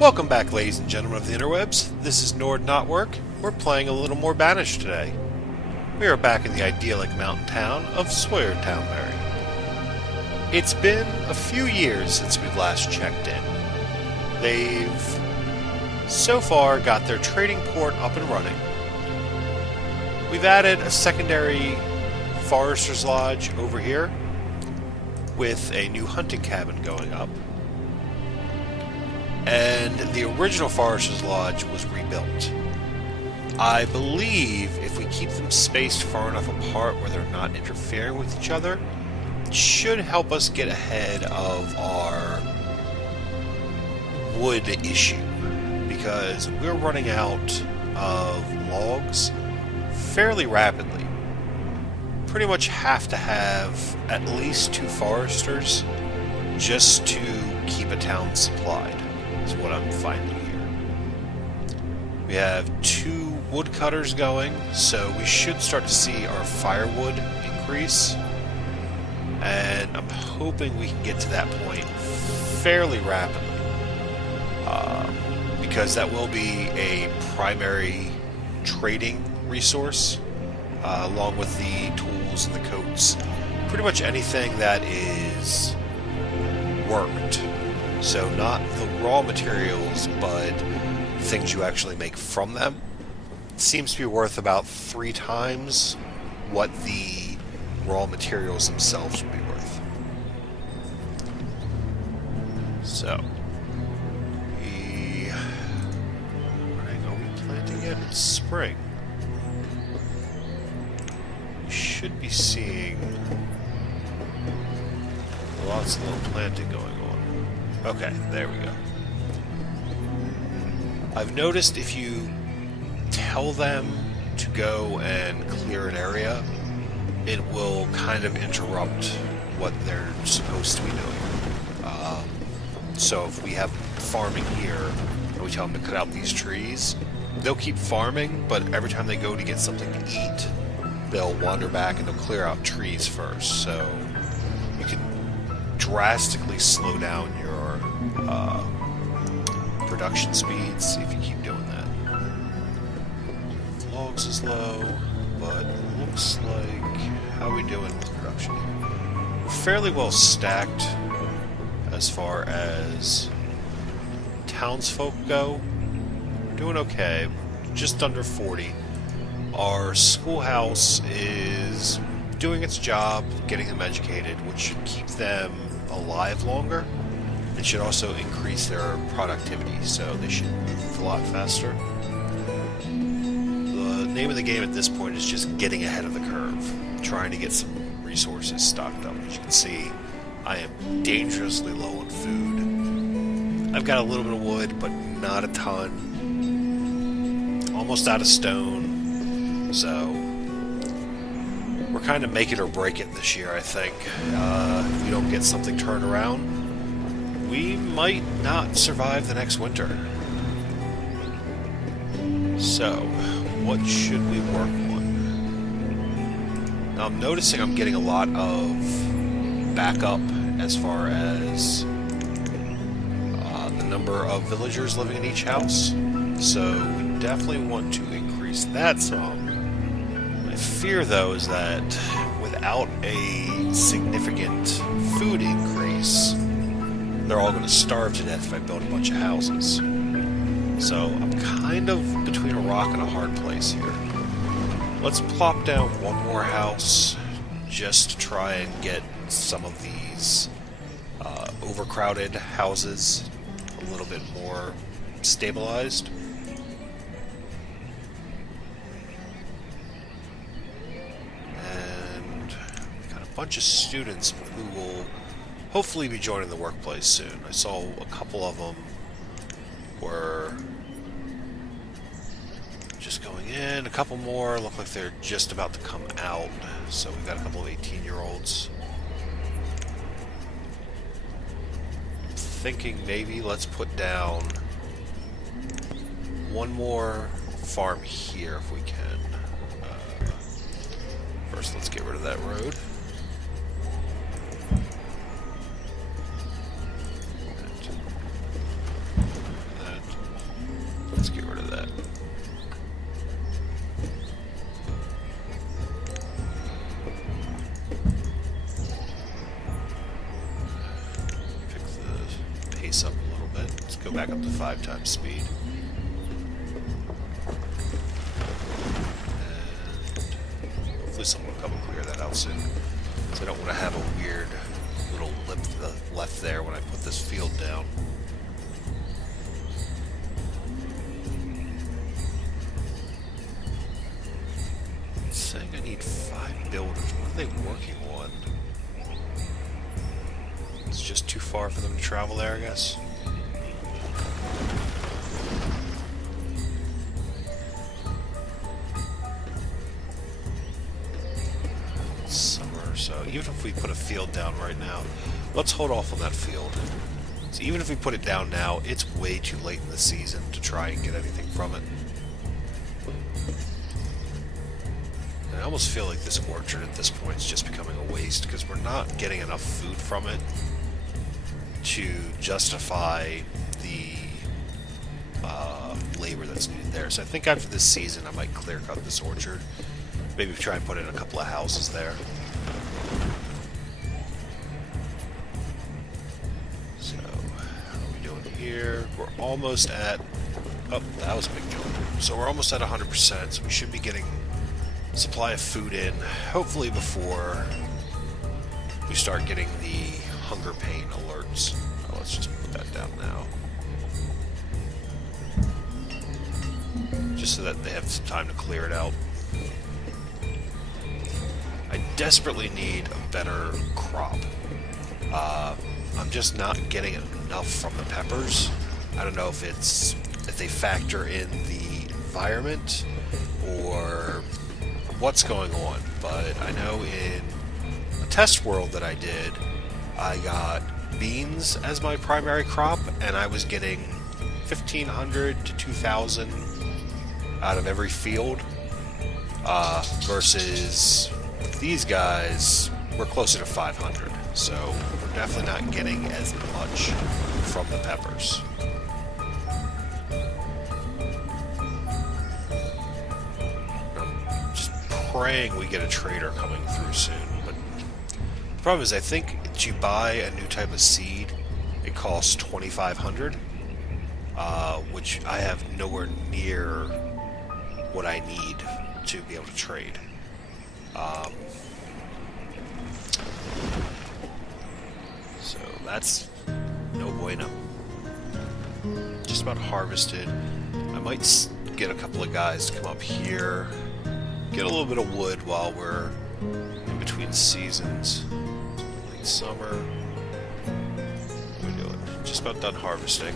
Welcome back, ladies and gentlemen of the interwebs. This is Nord Not Work. We're playing a little more Banished today. We are back in the idyllic mountain town of Sawyer Townberry. It's been a few years since we've last checked in. They've so far got their trading port up and running. We've added a secondary forester's lodge over here with a new hunting cabin going up. And the original Forester's Lodge was rebuilt. I believe if we keep them spaced far enough apart where they're not interfering with each other, it should help us get ahead of our wood issue. Because we're running out of logs fairly rapidly. Pretty much have to have at least 2 foresters just to keep a town supplied. Is what I'm finding here. We have 2 woodcutters going, so we should start to see our firewood increase. And I'm hoping we can get to that point fairly rapidly. Because that will be a primary trading resource, along with the tools and the coats. Pretty much anything that is worked. So not the raw materials, but things you actually make from them. It seems to be worth about 3 times what the raw materials themselves would be worth. So, are we planting it? It's spring. We should be seeing lots of little planting going on. Okay, there we go. I've noticed if you tell them to go and clear an area, it will kind of interrupt what they're supposed to be doing. So if we have farming here, and we tell them to cut out these trees, they'll keep farming, but every time they go to get something to eat, they'll wander back and they'll clear out trees first. So you can drastically slow down your production speeds if you keep doing that. Logs is low, but it looks like how are we doing with production here? We're fairly well stacked as far as townsfolk go. We're doing okay, just under 40. Our schoolhouse is doing its job, getting them educated, which should keep them alive longer. It should also increase their productivity, so they should move a lot faster. The name of the game at this point is just getting ahead of the curve, trying to get some resources stocked up. As you can see, I am dangerously low on food. I've got a little bit of wood, but not a ton. Almost out of stone, so we're kind of make it or break it this year, I think. If we don't get something turned around, we might not survive the next winter. So, what should we work on? Now, I'm noticing I'm getting a lot of backup as far as the number of villagers living in each house. So, we definitely want to increase that some. My fear, though, is that without a significant food increase, they're all going to starve to death if I build a bunch of houses. So I'm kind of between a rock and a hard place here. Let's plop down one more house just to try and get some of these overcrowded houses a little bit more stabilized. And we've got a bunch of students who will hopefully be joining the workplace soon. I saw a couple of them were just going in. A couple more look like they're just about to come out. So we've got a couple of 18-year-olds. Thinking maybe let's put down one more farm here if we can. First, let's get rid of that road. pace up a little bit. Let's go back up to 5 times speed. And hopefully someone will come and clear that out soon. So I don't want to have a weird little lip left there when I put this field down. It's saying I need 5 builders. What are they working on? It's just too far for them to travel there, I guess. Summer, so even if we put a field down right now, let's hold off on that field. So even if we put it down now, it's way too late in the season to try and get anything from it. I almost feel like this orchard at this point is just becoming a waste because we're not getting enough food from it to justify the labor that's needed there. So I think after this season I might clear cut this orchard. Maybe try and put in a couple of houses there. So, how are we doing here? We're almost at... Oh, that was a big jump. So we're almost at 100%, so we should be getting supply of food in, hopefully before we start getting the hunger pain alerts. Oh, let's just put that down now. Just so that they have some time to clear it out. I desperately need a better crop. I'm just not getting enough from the peppers. I don't know if it's if they factor in the environment or what's going on, but I know in a test world that I did, I got beans as my primary crop, and I was getting 1,500 to 2,000 out of every field, versus these guys, we're closer to 500, so we're definitely not getting as much from the peppers. Praying we get a trader coming through soon, but the problem is I think to buy a new type of seed it costs 2,500, which I have nowhere near what I need to be able to trade. So that's no bueno. Just about harvested. I might get a couple of guys to come up here, get a little bit of wood while we're in between seasons. Late summer. What are we doing? Just about done harvesting.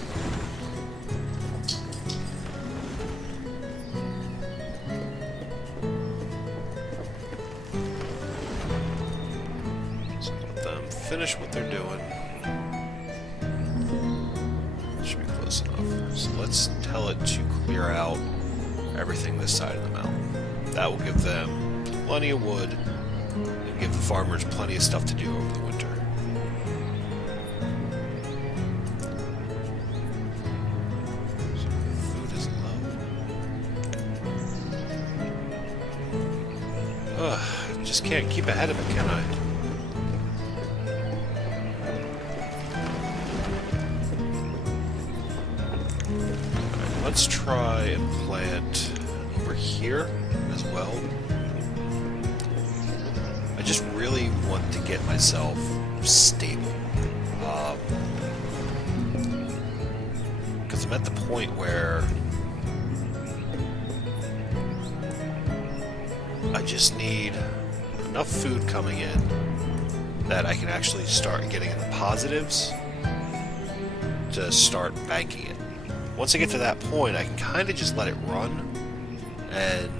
So let them finish what they're doing. Should be close enough. So let's tell it to clear out everything this side of the mountain. That will give them plenty of wood and give the farmers plenty of stuff to do over the winter. So food is low. Ugh, just can't keep ahead of it, can I? Alright, let's try and plant over here as well. I just really want to get myself stable. Because I'm at the point where I just need enough food coming in that I can actually start getting in the positives to start banking it. Once I get to that point, I can kind of just let it run, and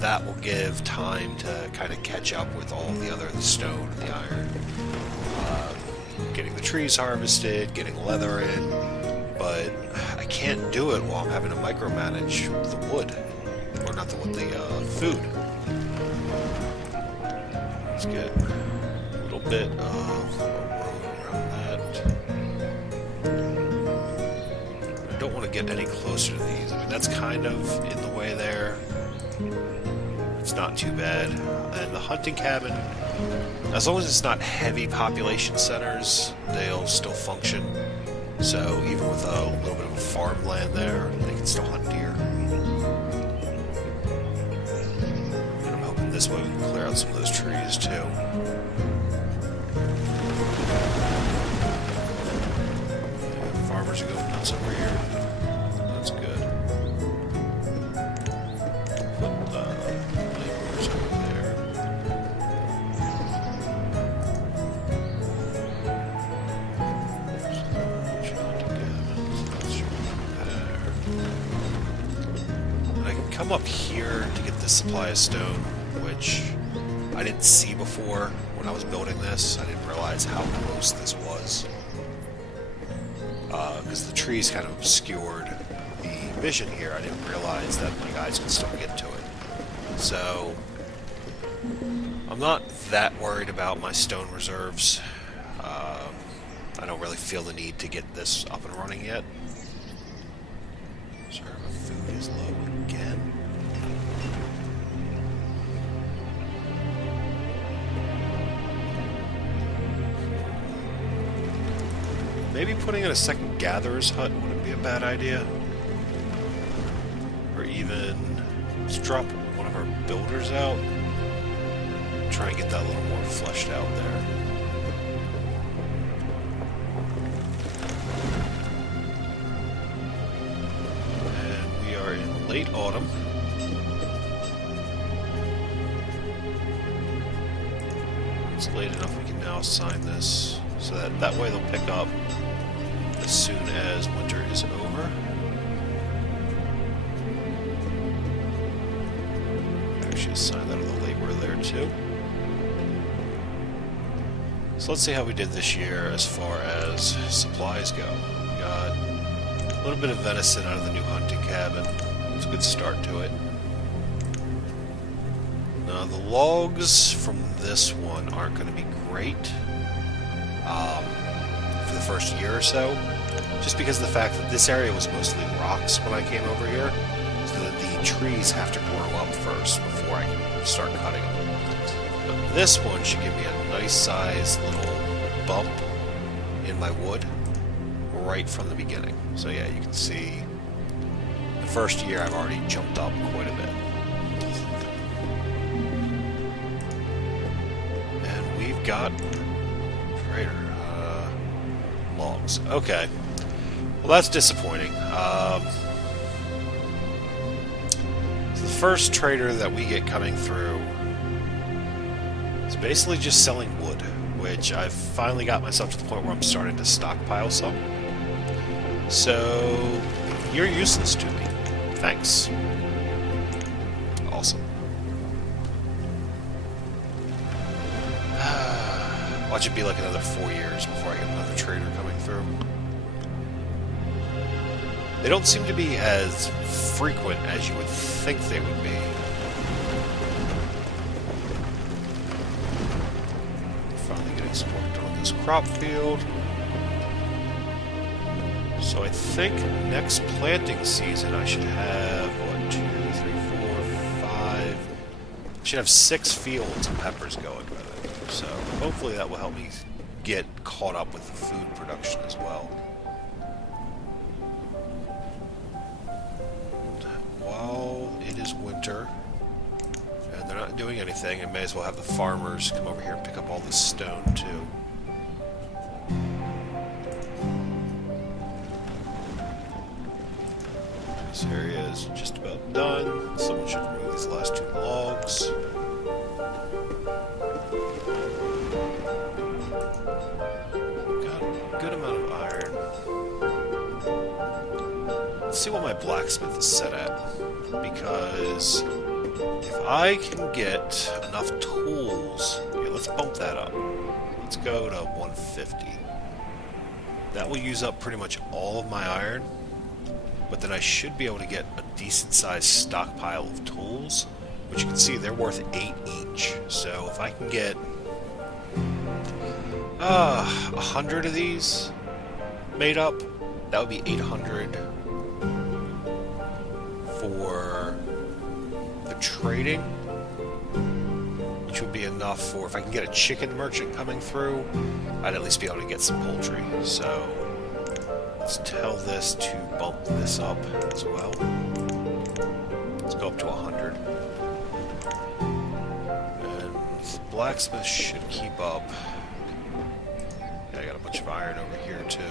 that will give time to kind of catch up with all the other, the stone and the iron. Getting the trees harvested, getting leather in, but I can't do it while I'm having to micromanage the wood. Or not the wood, the food. Let's get a little bit of a road around that. I don't want to get any closer to these. I mean, that's kind of in the way there. It's not too bad. And the hunting cabin, as long as it's not heavy population centers, they'll still function. So even with a little bit of farmland there, they can still hunt deer. And I'm hoping this way we can clear out some of those trees too. Yeah, farmers are going nuts over here. That's good. Put laborers over there. And I can come up here to get this supply of stone, which I didn't see before when I was building this. I didn't realize how close this was. Because the trees kind of obscured the vision here. I didn't realize that my guys could still get to it. So, I'm not that worried about my stone reserves. I don't really feel the need to get this up and running yet. Sorry, my food is low again. Maybe putting in a second gatherer's hut wouldn't be a bad idea. Or even, let's drop one of our builders out. Try and get that a little more fleshed out there. And we are in late autumn. It's late enough we can now assign this, so that way they'll pick up as soon as winter is over. Actually assign that to the laborer there too. So let's see how we did this year as far as supplies go. We got a little bit of venison out of the new hunting cabin. It's a good start to it. Now the logs from this one aren't going to be great for the first year or so, just because of the fact that this area was mostly rocks when I came over here, so that the trees have to grow up first before I can start cutting them. But this one should give me a nice size little bump in my wood right from the beginning. So yeah, you can see the first year I've already jumped up quite a bit. And we've got trader logs. Okay. Well, that's disappointing. So the first trader that we get coming through is basically just selling wood, which I've finally got myself to the point where I'm starting to stockpile some. So, you're useless to me. Thanks. Awesome. Watch it be like another 4 years before I get another trader coming through. They don't seem to be as frequent as you would think they would be. Finally getting some work done on this crop field. So I think next planting season I should have, what, 2, 3, 4, 5... I should have 6 fields of peppers going by then. So hopefully that will help me get caught up with the food production as well. While it is winter and they're not doing anything, I may as well have the farmers come over here and pick up all this stone too. This area is just about done. Someone should remove these last 2 logs. Got a good amount of iron. Let's see what my blacksmith is set at. Because if I can get enough tools... Okay, let's bump that up. Let's go to 150. That will use up pretty much all of my iron. But then I should be able to get a decent-sized stockpile of tools, which you can see they're worth 8 each. So if I can get 100 of these made up, that would be 800 for the trading, which would be enough for, if I can get a chicken merchant coming through, I'd at least be able to get some poultry. So Let's tell this to bump this up as well. Let's go up to 100. And the blacksmith should keep up. Yeah, I got a bunch of iron over here too.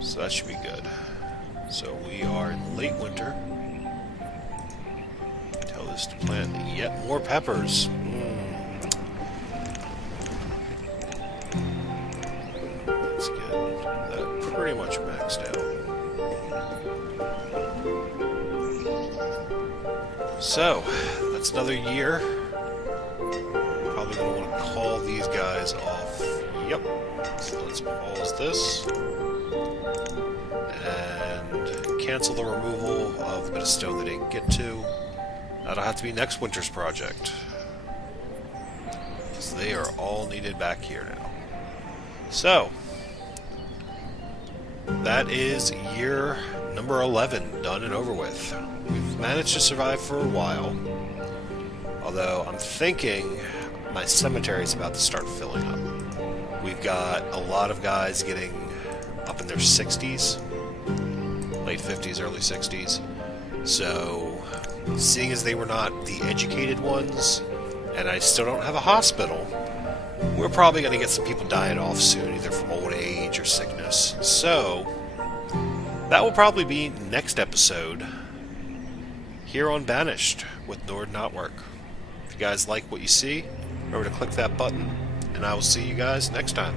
So that should be good. So we are in late winter. Tell this to plant yet more peppers. Let's get that pretty much maxed out. So, that's another year. Probably going to want to call these guys off. Yep. So let's pause this. And cancel the removal of the bit of stone they didn't get to. That'll have to be next winter's project. So they are all needed back here now. So, that is year number 11 done and over with. We've managed to survive for a while. Although I'm thinking my cemetery is about to start filling up. We've got a lot of guys getting up in their 60s. Late 50s, early 60s. So, seeing as they were not the educated ones, and I still don't have a hospital, we're probably going to get some people dying off soon, either from old age or sickness. So, that will probably be next episode here on Banished with Nord Not Work. If you guys like what you see, remember to click that button, and I will see you guys next time.